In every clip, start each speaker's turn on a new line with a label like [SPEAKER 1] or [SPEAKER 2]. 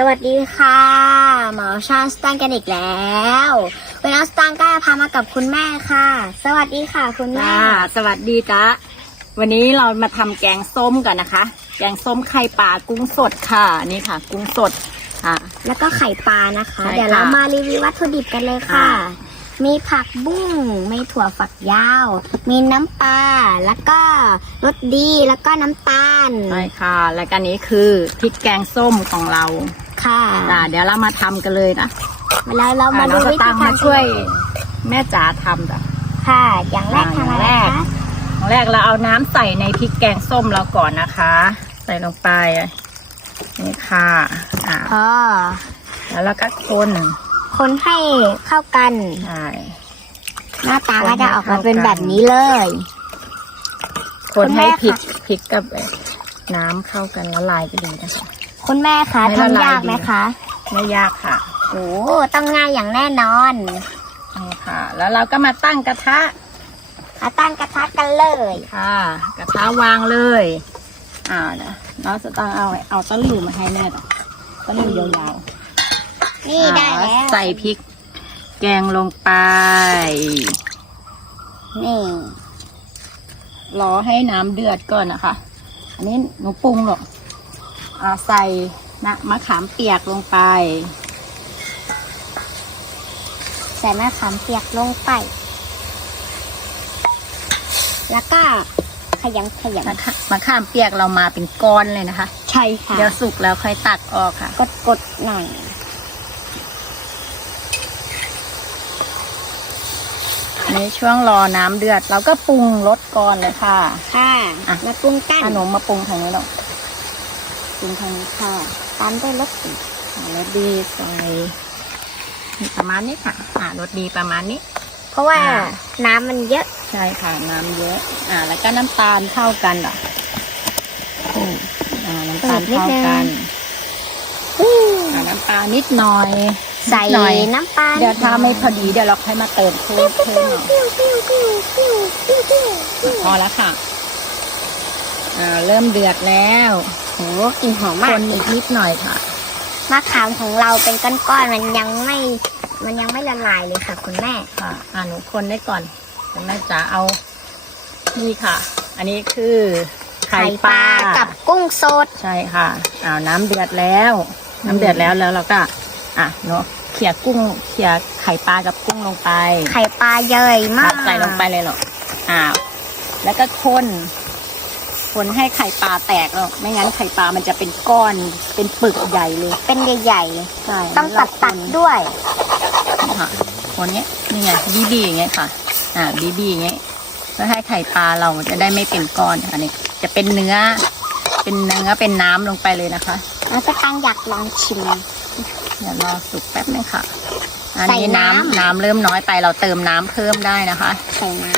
[SPEAKER 1] สวัสดีค่ะ หมอชาสตันกันอีกแล้ววันนี้สตันก็พามากับคุณแม่ค่ะ สวัสดีค่ะคุณแม่
[SPEAKER 2] จ้าสวัสดีจ้าวันนี้เรามาทำแกงส้มกันนะคะ แกงส้มไข่ปลากุ้งสดค่ะ นี่ค่ะ กุ้งสดค่ะ
[SPEAKER 1] แล้วก็ไข่ปลานะคะ
[SPEAKER 2] ใช่ค่ะ
[SPEAKER 1] เดี๋ยวเรามารีวิววัตถุดิบกันเลยค่ะ
[SPEAKER 2] ค่ะ
[SPEAKER 1] มีผักบุ้ง มีถั่วฝักยาว มีน้ำปลา แล้วก็รสดี แล้วก็น้ำตาล
[SPEAKER 2] ใช่ค่ะ แล้วก็นี้คือพริกแกงส้มของเรา
[SPEAKER 1] ค่ะ
[SPEAKER 2] จ้าเดี๋ยวเรามาทำกันเลยนะ
[SPEAKER 1] แล้วเรามา
[SPEAKER 2] อะ
[SPEAKER 1] ดู
[SPEAKER 2] น้องส
[SPEAKER 1] วิธี
[SPEAKER 2] ตังค์มา
[SPEAKER 1] ทำ
[SPEAKER 2] ช่วยแม่จ๋าทำจ้ะ
[SPEAKER 1] ค่ะ อย่างแรก
[SPEAKER 2] อ่า
[SPEAKER 1] ทำอะไร
[SPEAKER 2] อย่างแรก
[SPEAKER 1] คะ
[SPEAKER 2] อย่างแรกเราเอาน้ำใส่ในพริกแกงส้มเราก่อนนะคะ ใส่ลงไปนี่ค่ะอ่า
[SPEAKER 1] อ๋อ
[SPEAKER 2] แล้วเราก็คน
[SPEAKER 1] คนให้เข้ากัน
[SPEAKER 2] ใช่
[SPEAKER 1] หน้าตาก็จะออกมาเป็นแบบนี้เลย
[SPEAKER 2] คน
[SPEAKER 1] คุณแม่
[SPEAKER 2] ให้พริก
[SPEAKER 1] ค่ะ
[SPEAKER 2] พริกกับน้ำเข้ากันละลายก็ดีนะคะ
[SPEAKER 1] คุณแม่คะ
[SPEAKER 2] ไม่ละลาย
[SPEAKER 1] ทำยากไหม
[SPEAKER 2] ดี
[SPEAKER 1] คะ
[SPEAKER 2] ไม่ยากค่ะ
[SPEAKER 1] โอ้ต้องง่ายอย่างแน่นอน
[SPEAKER 2] นี่ค่ะ แล้วเราก็มาตั้งกระทะ
[SPEAKER 1] มาตั้งกระทะกันเลย
[SPEAKER 2] ค่ะ กระทะวางเลยอ่านะน้องสตางค์เอาเอาตะหลิวมาให้แน่จ้ะตะหลิวยาว
[SPEAKER 1] นี่
[SPEAKER 2] ๆ
[SPEAKER 1] ได้
[SPEAKER 2] อ่า
[SPEAKER 1] แล้ว
[SPEAKER 2] ใส่พริกแกงลงไป
[SPEAKER 1] นี่
[SPEAKER 2] รอให้น้ำเดือดก่อนนะคะ อันนี้หนูปรุงหรอกอ่า ใส่นะมะขามเปียกลงไป
[SPEAKER 1] ใส่มะขามเปียกลงไป แล้วก็ขยำขย
[SPEAKER 2] มะขามะขามเปียกเรามาเป็นก้อนเลยนะคะำ
[SPEAKER 1] ใช่ค่ะ
[SPEAKER 2] เดี๋ยวสุกแล้วค่อยตักออกค่ะ
[SPEAKER 1] กดกดๆหน่อย
[SPEAKER 2] ในช่วงรอน้ำเดือด เราก็ปรุงรสก่อนเลยค่ะ
[SPEAKER 1] ค่ะ
[SPEAKER 2] อะ
[SPEAKER 1] แล้วปรุงกัน
[SPEAKER 2] ขนมมาปรุงทางนี้หรอก ปรุงทางนี้ค่ะ
[SPEAKER 1] ตามด้วยรสดี
[SPEAKER 2] อ่ารสดีใส่นี่ประมาณนี้ค่ะอ่ารสดีประมาณนี้
[SPEAKER 1] เพราะว่า
[SPEAKER 2] อ่า
[SPEAKER 1] น้ำมันเยอะ
[SPEAKER 2] ใช่ค่ะน้ำเยอะ อ่า แล้วก็น้ำตาลเข้ากันเหรออืมอ่าน้ำตาลเข้ากันอ่าน้ำตาลนิดหน่อย
[SPEAKER 1] ใส่
[SPEAKER 2] นิดหน่อย
[SPEAKER 1] น้ำปลา
[SPEAKER 2] เดี๋ยวถ้าไม่พอดีเดี๋ยวเราค่อยมาเติมเพิ่มเพิ่มหน่อย
[SPEAKER 1] ปิ้วปิ้วปิ้วปิ้วปิ้วปิ้วปิ้ว
[SPEAKER 2] พอแล้วค่ะอ่าเริ่มเดือดแล้ว
[SPEAKER 1] โหกลิ่นหอม
[SPEAKER 2] ค
[SPEAKER 1] มาก
[SPEAKER 2] นอีกนิดหน่อยค่ะ
[SPEAKER 1] มะขามของเราเป็นก้อนๆมันยังไม่ มันยังไม่ละลายเลยค่ะ คุณแม่
[SPEAKER 2] ค่ะ อ่าหนูคนได้ก่อนเดี๋ยวแม่จ๋าเอา นี่ค่ะ อันนี้คือไข่ปลา
[SPEAKER 1] กับกุ้งสด
[SPEAKER 2] ใช่ค่ะอ้าวน้ำเดือดแล้ว น้ำเดือดแล้วแล้วเราก็ อะเนาะเขี่ยกุ้งเขี่ยไข่ปลากับกุ้งลงไป
[SPEAKER 1] ไข่ปลาเยอยมา
[SPEAKER 2] ตั
[SPEAKER 1] ก
[SPEAKER 2] กใส่ลงไปเลยเหรออ้าว แล้วก็คน คนให้ไข่ปลาแตกหรอกไม่งั้นไข่ปลามันจะเป็นก้อนเป็นปึกใหญ่เลย
[SPEAKER 1] เป็นใหญ่
[SPEAKER 2] ใช่
[SPEAKER 1] ๆต้องตัดตัดๆด้วย
[SPEAKER 2] นี่ค่ะคนเนี้ยนี่ไงบีบีอย่างเงี้ยค่ะ อ่าบีบีอย่างเงี้ยเพื่อให้ไข่ปลาเราจะได้ไม่เป็นก้อนอันนี้จะเป็นเนื้อ เป็นเนื้อเป็นน้ำลงไปเลยนะคะ
[SPEAKER 1] แล้วก็ตั้งอยากลองชิม
[SPEAKER 2] เดี๋ยวรอสุกแป๊บนึงค่ะ อัน
[SPEAKER 1] ใส่
[SPEAKER 2] นี้
[SPEAKER 1] น้ำ
[SPEAKER 2] น้ำน้ำเริ่มน้อยไปเราเติมน้ำเพิ่มได้นะคะ
[SPEAKER 1] ใส่น้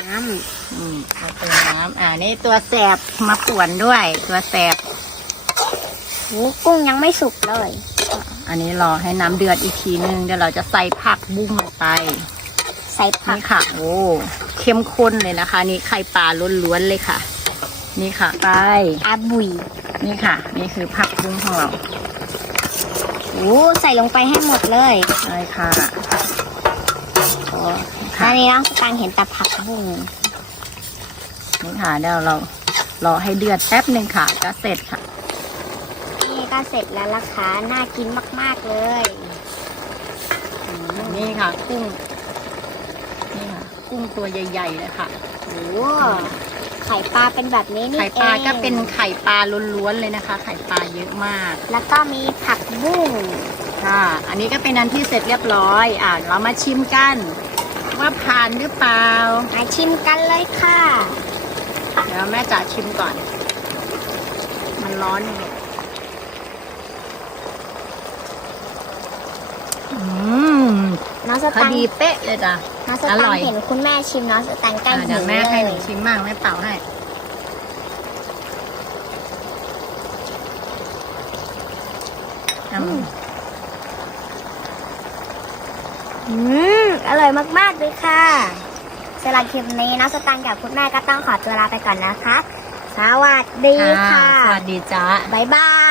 [SPEAKER 2] อืมเราเติมน้ำอ่านี่ตัวแสบมาป่วนด้วย ตัวแสบำ
[SPEAKER 1] หูกุ้งยังไม่สุกเลย
[SPEAKER 2] อันนี้รอให้น้ำเดือดอีกทีนึงเดี๋ยวเราจะใส่ผักบุ้งลงไป
[SPEAKER 1] ใส่ผัก
[SPEAKER 2] นี่ค่ะ โอ้เข้มข้นเลยนะคะ นี่ไข่ปลาล้วนๆเลยค่ะ นี่ค่ะไป
[SPEAKER 1] อาบุย
[SPEAKER 2] นี่ค่ะ นี่คือผักบุ้งของเรา
[SPEAKER 1] โอ้ใส่ลงไปให้หมดเลย
[SPEAKER 2] ใช่ค่ะโอ้
[SPEAKER 1] อั
[SPEAKER 2] ค่ะ
[SPEAKER 1] นนี้น้องสตางค์เห็นแต่ผักบุ้ง
[SPEAKER 2] นี่ค่ะเดี๋ยวเรารอให้เดือดแป๊บหนึ่งค่ะก็เสร็จค่ะ
[SPEAKER 1] นี่ก็เสร็จแล้วล่ะค่ะน่ากินมาก ๆ เลยอืม
[SPEAKER 2] นี่ค่ะ กุ้ง นี่ค่ะ กุ้งตัวใหญ่ ๆ เลยค่ะ
[SPEAKER 1] โอ้ไข่ปลาเป็นแบบนี้นี่
[SPEAKER 2] ไข่ปลา
[SPEAKER 1] อง
[SPEAKER 2] ก็เป็นไข่ปลาล้วนๆเลยนะคะ ไข่ปลาเยอะมาก
[SPEAKER 1] แล้วก็มีผักบุ้ง
[SPEAKER 2] ค่ะ อันนี้ก็เป็นอันที่เสร็จเรียบร้อย อ่าเรามาชิมกัน ว่าผ่านหรือเปล่า
[SPEAKER 1] มาชิมกันเลยค่ะ
[SPEAKER 2] เดี๋ยวแม่จ๋าชิมก่อน มันร้อนอยู่อืม
[SPEAKER 1] น้องส
[SPEAKER 2] พอ
[SPEAKER 1] ตังค์
[SPEAKER 2] ดีเป๊ะเลยจ้ะ
[SPEAKER 1] น้องส
[SPEAKER 2] อ
[SPEAKER 1] ตั
[SPEAKER 2] ร่
[SPEAKER 1] ง
[SPEAKER 2] อย
[SPEAKER 1] ค์เห็นคุณแม่ชิมน้องสตังค์ใกล้
[SPEAKER 2] อ่า
[SPEAKER 1] หิ
[SPEAKER 2] เดี๋ยว
[SPEAKER 1] ว
[SPEAKER 2] แม่
[SPEAKER 1] เล
[SPEAKER 2] ให้หนู
[SPEAKER 1] ย
[SPEAKER 2] ชิมบ้างแม่เป่าให้ อืม
[SPEAKER 1] อืมอร่อยมากๆเลยค่ะ สำหรับคลิปนี้น้องสตังค์กับคุณแม่ก็ต้องขอตัวลาไปก่อนนะคะสวัสดีค่ะ
[SPEAKER 2] สวัสดีจ้า
[SPEAKER 1] บ๊ายบาย